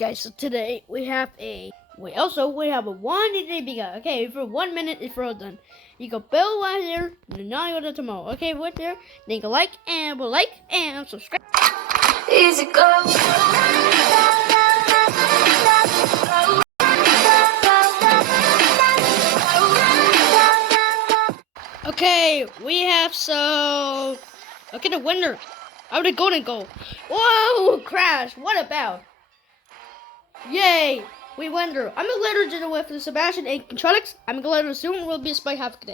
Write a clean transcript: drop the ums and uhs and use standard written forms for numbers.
guys, so today we have a we have a 1 day bigger. Okay, for 1 minute it's frozen. You go Bill right here, and now you go to tomorrow. Okay, right there. Then you go like and subscribe. Easy go. Okay, we have okay, the winner. I'm the golden goal. Whoa, crash! What about? Yay! We win there. I'm a letter dinner with Sebastian and Controlix. I'm a letter soon. Will be a spike half today.